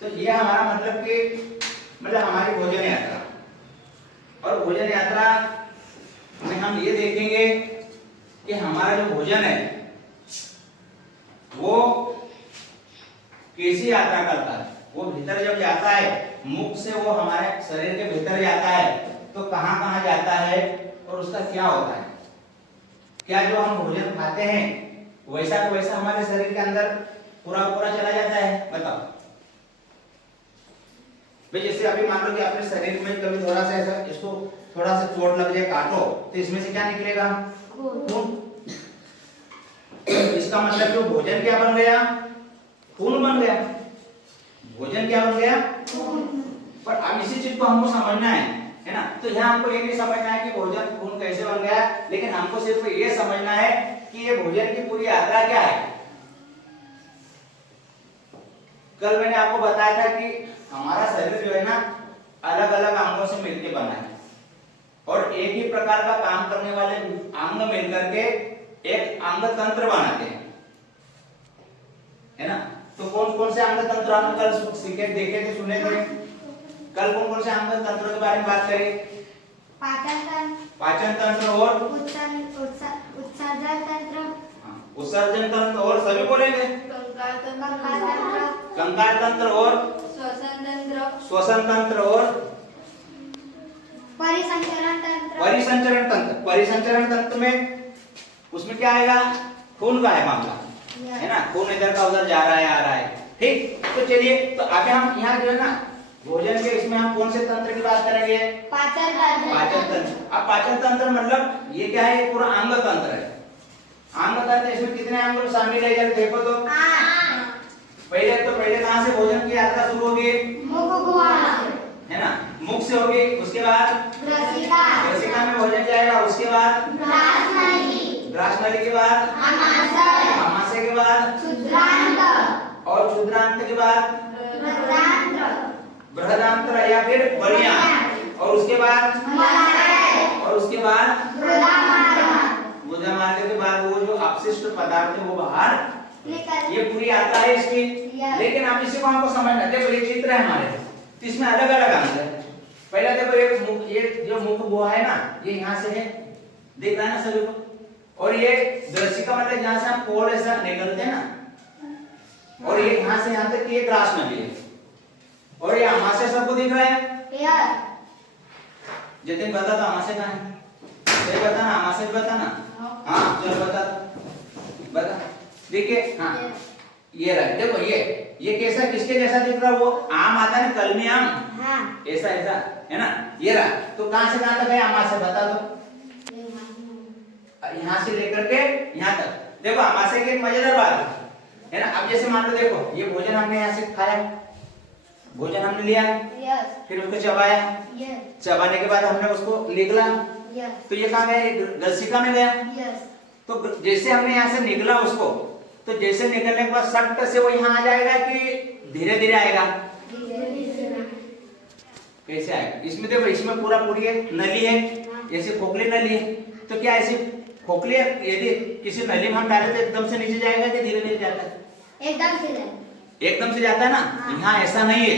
तो ये हमारा मतलब कि मतलब हमारी भोजन यात्रा, और भोजन यात्रा में हम ये देखेंगे कि हमारा जो भोजन है वो कैसी यात्रा करता है। वो भीतर जब जाता है, मुख से वो हमारे शरीर के भीतर जाता है तो कहां कहां जाता है और उसका क्या होता है। क्या जो हम भोजन खाते हैं वैसा को वैसा हमारे शरीर के अंदर पूरा पूरा चला जाता है? बताओ भाई। जैसे अभी मान लो कि अपने शरीर में कभी थोड़ा सा ऐसा इसको थोड़ा सा चोट लग जाए, काटो, तो इसमें से क्या निकलेगा? खून। इसका मतलब जो भोजन क्या बन गया? खून बन गया। भोजन क्या बन गया? पर अब इसी चीज को हमको समझना है ना। तो यहाँ हमको ये नहीं समझना है कि भोजन खून कैसे बन गया, लेकिन हमको सिर्फ ये समझना है कि ये भोजन की पूरी यात्रा क्या है। कल मैंने आपको बताया था कि हमारा शरीर जो है ना अलग अलग अंगों से मिलकर बना है, और एक ही प्रकार का काम करने वाले अंग मिलकर के एक अंग तंत्र बनाते हैं, है ना। तो कौन कौन से अंग तंत्र हम कल सीखे, देखे थे, सुने थे? कल कौन कौन से अंग तंत्रों के बारे में बात करें? पाचन तंत्र और उत्सर्जन तंत्र। उत्सर्जन तंत्र और सभी बोलेंगे। कंकाल तंत्र और श्वसन तंत्र और परिसंचरण तंत्र। परिसंचरण तंत्र। परिसंचरण तंत्र में उसमें क्या आएगा? खून का है मामला, है ना। खून इधर का उधर जा रहा है, आ रहा है, ठीक। तो चलिए, तो अभी हम यहाँ जो है ना भोजन के इसमें हम कौन से तंत्र की बात करेंगे? पाचन तंत्र। पाचन तंत्र। अब पाचन तंत्र मतलब ये क्या है? पूरा अंग तंत्र है। अंग तंत्र, इसमें कितने अंग शामिल है जरा देखो तो। पहले कहां से भोजन की यात्रा शुरू होगी? मुख गुहा, है ना, मुख से होगी। उसके बाद ग्रसिका, ग्रसिका में भोजन जाएगा। उसके बाद ग्रास नली, ग्रास नली के बाद आमाशय, आमाशय के बाद क्षुद्रांत, और क्षुद्रांत के बाद बृहदांत्र, बृहदांत्र या फिर बलियान, और उसके बाद मलाशय, और उसके बाद गुदामार्ग। गुदामार्ग के बाद वो जो अपशिष्ट पदार्थ है वो बाहर। निकल। ये पूरी यात्रा है इसकी। लेकिन अब इसी को हमको समझना है। देखो ये चित्र है हमारे, तो इसमें अलग अलग अंग है। पहला देखो एक मुख, ये जो मुख वो है ना, ये यहाँ से है, दिख रहा है ना सभी को। और ये ग्रसिका मतलब जहाँ से हम पोल ऐसा निकलते हैं ना, और ये यहाँ से यहाँ तक ये ग्रास नली है, और ये आमाशय सबको दिख रहा है। जतिन बता तो आमाशय कहाँ है? सही बता ना, आमाशय बता ना। हाँ चलो बता देखिए। हाँ ये रहा, देखो ये कैसा, किसके जैसा दिख रहा है? वो आम आता है ना, कलमी आम, हाँ। ऐसा ऐसा है ना। ये रहा, तो कहां से कहां तक है आमाशय? बता दो। यहाँ से लेकर के यहाँ तक। देखो आमाशय की एक मजेदार बात है ना। अब जैसे मान लो, देखो ये भोजन हमने यहाँ से खाया, भोजन हमने लिया, फिर उसको चबाया, चबाने के बाद हमने उसको निगला, तो ये कहाँ गया? ग्रसिका में गया। तो जैसे हमने यहाँ से निगला उसको, तो जैसे निकलने के बाद सख्त से वो यहाँ आ जाएगा कि धीरे धीरे आएगा? कैसे आएगा? इसमें देखो, इसमें पूरा पूरी नली है, ऐसी खोखली नली है। तो क्या ऐसी खोखली यदि किसी नली में हम डाले तो एकदम से नीचे जाएगा कि धीरे धीरे जाता है? एकदम से जाता है ना। यहाँ ऐसा नहीं है।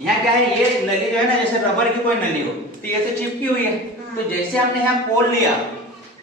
यहाँ क्या है? ये नली जो है ना, जैसे रबर की कोई नली हो, तो ये तो चिपकी हुई है। तो जैसे हमने यहाँ पोल लिया,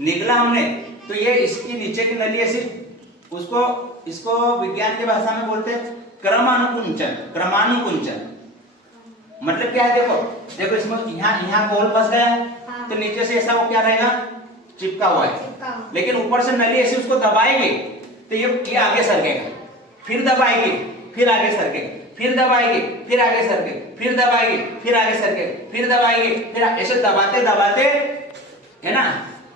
निकला हमने, तो ये इसकी नीचे की नली ऐसी, इसको विज्ञान की भाषा में बोलते हैं क्रमानुकुंचन। क्रमानुकुंचन मतलब क्या है? देखो इसमें यहाँ पोल फंस गया, तो नीचे से ऐसा वो क्या रहेगा? चिपका हुआ है। लेकिन ऊपर से नली ऐसी उसको दबाएगी तो ये आगे सरकेगा, फिर दबाएगी, फिर आगे सरकेगा, फिर दबाएगी, फिर आगे सरकेगा, फिर दबाएगी, फिर आगे सरकेगा, फिर दबाएगी, फिर ऐसे दबाते दबाते, है ना,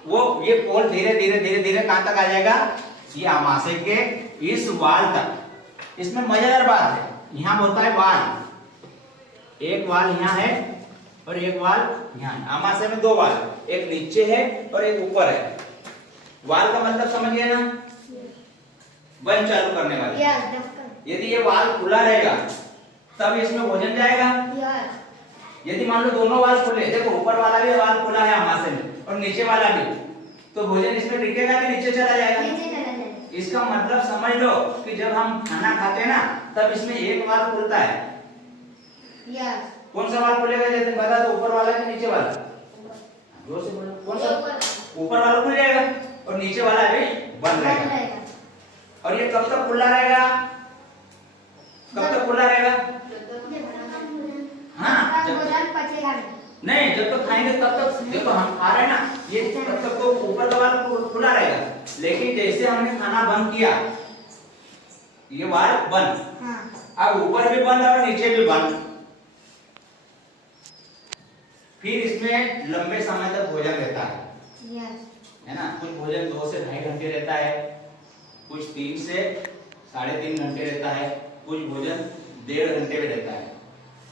वो ये पोल धीरे धीरे धीरे धीरे कहां तक आ जाएगा? ये आमाशय के इस वाल तक। इसमें मजेदार बात है, यहाँ होता है वाल, एक वाल यहाँ है और एक वाल यहाँ है। आमाशय में दो वाल, एक नीचे है और एक ऊपर है। वाल का मतलब समझ गए ना? बंद चालू करने वाला। यदि ये वाल खुला रहेगा तब इसमें भोजन जाएगा। यदि मान लो दोनों वाल खुले, देखो ऊपर वाला भी वाल खुला है आमाशय में और नीचे वाला भी, तो भोजन इसमें टिकेगा कि नीचे चला जाएगा? इसका मतलब समझ लो कि जब हम खाना खाते हैं ना, तब इसमें एक वाल्व खुलता है। यस। कौन सा वाल्व खुलेगा जैसे बता दो, ऊपर वाला कि नीचे वाला? जोर से बोलो, कौन सा? ऊपर वाला खुल जाएगा और नीचे वाला अभी बंद रहेगा। और ये कब तक खुला रहेगा? कब तक खुला रहेगा? हाँ, भोजन पचेगा नहीं, जब तक खाएंगे तब तक। देखो हम खा रहे हैं ना, ये तब तक तो ऊपर का वाल्व खुला रहेगा, लेकिन जैसे हमने खाना बंद किया, ये वाल्व बंद। हाँ। अब ऊपर भी बंद और नीचे भी बंद। फिर इसमें लंबे समय तक भोजन रहता है, है ना? कुछ भोजन 2 से 2.5 घंटे रहता है, कुछ 3 से 3.5 घंटे रहता है, कुछ भोजन 1.5 घंटे में रहता है।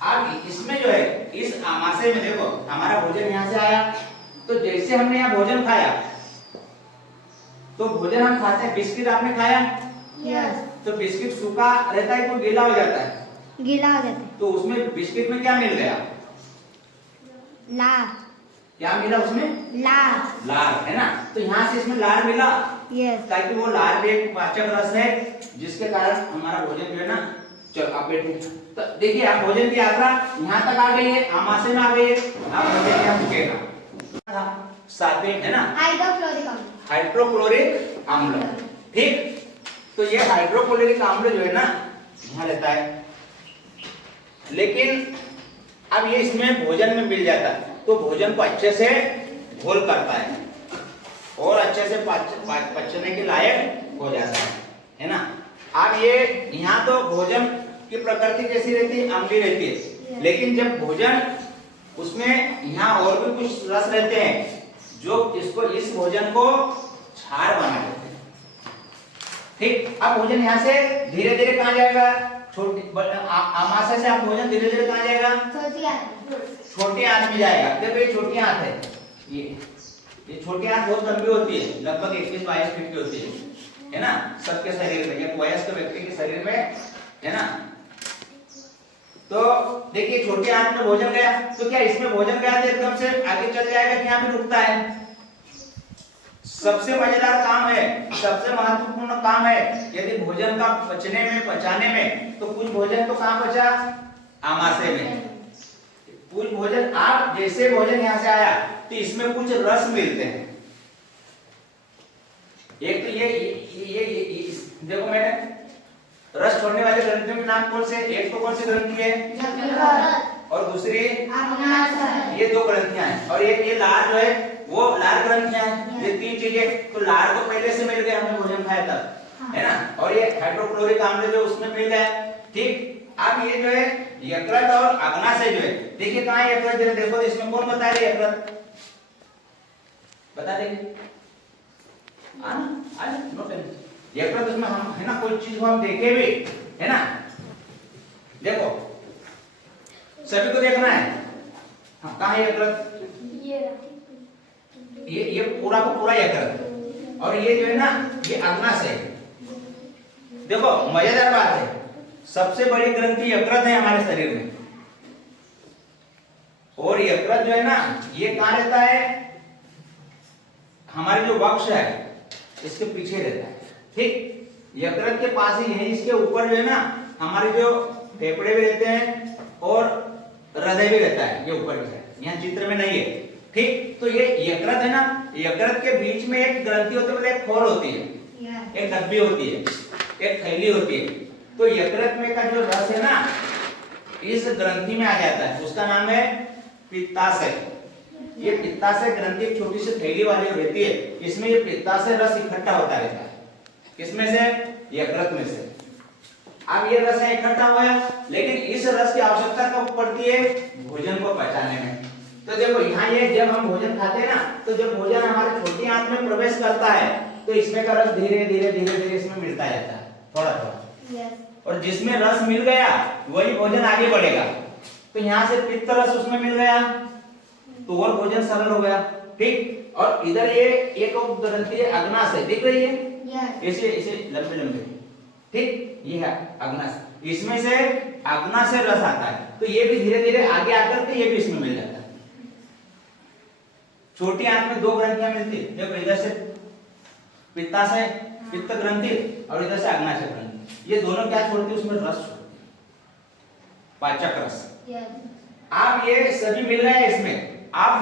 अब इसमें जो है, इस आमाशय में देखो, हमारा भोजन यहाँ से आया, तो जैसे हमने यहाँ भोजन खाया, तो भोजन हम खाते हैं, बिस्किट आपने खाया, यस। तो बिस्किट सूखा रहता है तो गीला हो जाता है, गीला हो जाता है। तो उसमें बिस्किट में क्या मिल गया? लार। क्या मिला उसमें? लार। लार, है ना? तो यहाँ से इसमें लार मिला, यस। ताकि वो लार भी एक पाचक रस है, जिसके कारण हमारा भोजन जो है ना, चल आप बैठो। तो देखिए, आप भोजन की यात्रा यहाँ तक आ गई है, आमाशय में आ गई है। अब भोजन क्या रुकेगा? 7वें, है ना? हाइड्रोक्लोरिक अम्ल। हाइड्रोक्लोरिक अम्ल। ठीक, तो ये हाइड्रोक्लोरिक अम्ल जो है ना, यहाँ रहता है, लेकिन अब ये इसमें भोजन में मिल जाता है, तो भोजन को अच्छे से घोल करता है और अच्छे से पचने के लायक हो जाता है ना? अब ये यहाँ तो भोजन की प्रकृति कैसी रहती है? अम्लीय रहती है, लेकिन जब भोजन उसमें यहाँ और भी कुछ रस रहते हैं, जो इसको, इस भोजन को क्षार बना देते हैं। ठीक, अब भोजन यहाँ से धीरे धीरे कहाँ जाएगा? छोटी आमाशय से आप भोजन धीरे धीरे कहाँ जाएगा? छोटी आंत में जाएगा। देखो ये छोटी आंत है, ये छोटी आंत बहुत लंबी होती है, लगभग 21-22 फीट की होती है ना? सबके शरीर में, एक वयस्क व्यक्ति के शरीर में, है ना? तो देखिए, छोटी आंत में भोजन गया, तो क्या इसमें भोजन गया तो एकदम से आगे चल जाएगा कि यहाँ पे रुकता है? सबसे मजेदार काम है, सबसे महत्वपूर्ण काम है, यदि भोजन का पचाने में, तो कुछ भोजन तो कहाँ बचा? आमाशय में। कुछ भोजन, आप जैसे भोजन यहाँ से आया, तो इसमें कुछ रस मिलते हैं। एक तो ये देखो मैंने, रस छोड़ने वाले ग्रंथियों के नाम कौन से? एक तो कौन सी ग्रंथि है, और दूसरी, ये 2 ग्रंथियां हैं, और एक ये लार जो है, वो लार ग्रंथियां हैं। ये 3 चीजें, तो लार तो पहले से मिल गया, हमने भोजन खाया तब, है ना? और ये हाइड्रोक्लोरिक अम्ल जो उसमें मिल गया। ठीक, अब ये जो है यकृत और अग्नाशय जो है, देखिए कहाँ है यकृत? जरा देखो, इसमें कौन बता रहे यकृत? बता देंगे? यकृत उसमें हम, है ना, कोई चीज को हम देखे भी, है ना? देखो, सभी को देखना है। हाँ, कहाँ है यकृत? ये पूरा का पूरा यकृत, और ये जो है ना, ये अग्नाशय। देखो मजेदार बात है, सबसे बड़ी ग्रंथि यकृत है हमारे शरीर में, और यकृत जो है ना, ये कहाँ रहता है? हमारे जो वक्ष है, इसके पीछे रहता है। ठीक, यकृत के पास ही है, इसके ऊपर जो है ना, हमारे जो फेफड़े भी रहते हैं और हृदय भी रहता है, ये ऊपर भी है, यहाँ चित्र में नहीं है। ठीक, तो ये यकृत है ना, यकृत के बीच में एक ग्रंथि होती है, मतलब एक खोल होती है, एक डब्बी होती है, एक थैली होती है। तो यकृत में का जो रस है ना, इस ग्रंथि में आ जाता है, उसका नाम है पित्ताशय। ये पित्ताशय ग्रंथि एक छोटी सी थैली वाली रहती है, इसमें ये पित्ताशय रस इकट्ठा होता रहता है। किसमें से? यकृत में से। अब ये रस इकट्ठा हुआ, लेकिन इस रस की आवश्यकता कब पड़ती है? भोजन को पचाने में। तो देखो यहाँ ये, जब हम भोजन खाते हैं ना, तो जब भोजन हमारे छोटी आंत में प्रवेश करता है, तो इसमें का रस धीरे धीरे धीरे धीरे इसमें मिलता जाता है, थोड़ा थोड़ा, और जिसमें रस मिल गया वही भोजन आगे बढ़ेगा। तो यहाँ से पित्त रस उसमें मिल गया, तो और भोजन सरल हो गया। ठीक, और इधर ये एक ग्रंथि है अग्नाशय, दिख रही है? इसे इसे लंबे लंबे, ठीक, ये है अग्नाशय, इसमें से अग्नाशय रस आता है, तो ये भी धीरे धीरे आगे आकर के ये भी इसमें मिल जाता है। छोटी आंत में 2 ग्रंथियां मिलती है, देखो इधर से पित्ताशय, पित्त ग्रंथि, और इधर से अग्नाशय ग्रंथि। ये दोनों क्या छोड़ती है? उसमें रस छोड़ती है। पाचक रस। यस आप ये सभी मिल रहे हैं इसमें, आप